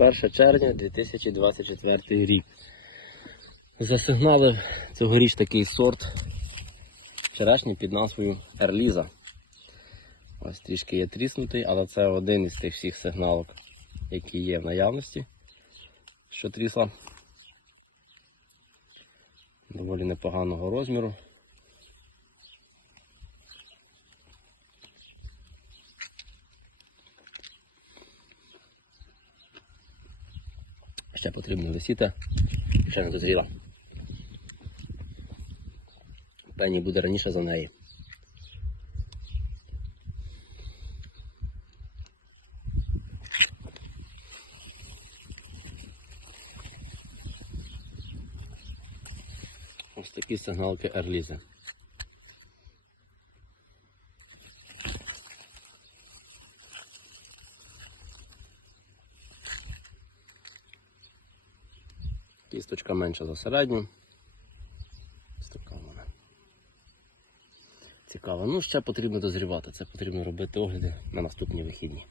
1 червня 2024 рік. Засигналив цьогоріч такий сорт вчорашній під назвою Ерліза. Ось трішки є тріснутий, але це один із тих всіх сигналок, які є в наявності, що трісла. Доволі непоганого розміру. Ще потрібно висіти, ще не дозріла. Пені буде раніше за неї. Ось такі сигналки Ерлізи. Кісточка менша за середню. Ось вона. Цікаво. Ну, ще потрібно дозрівати. Це потрібно робити огляди на наступні вихідні.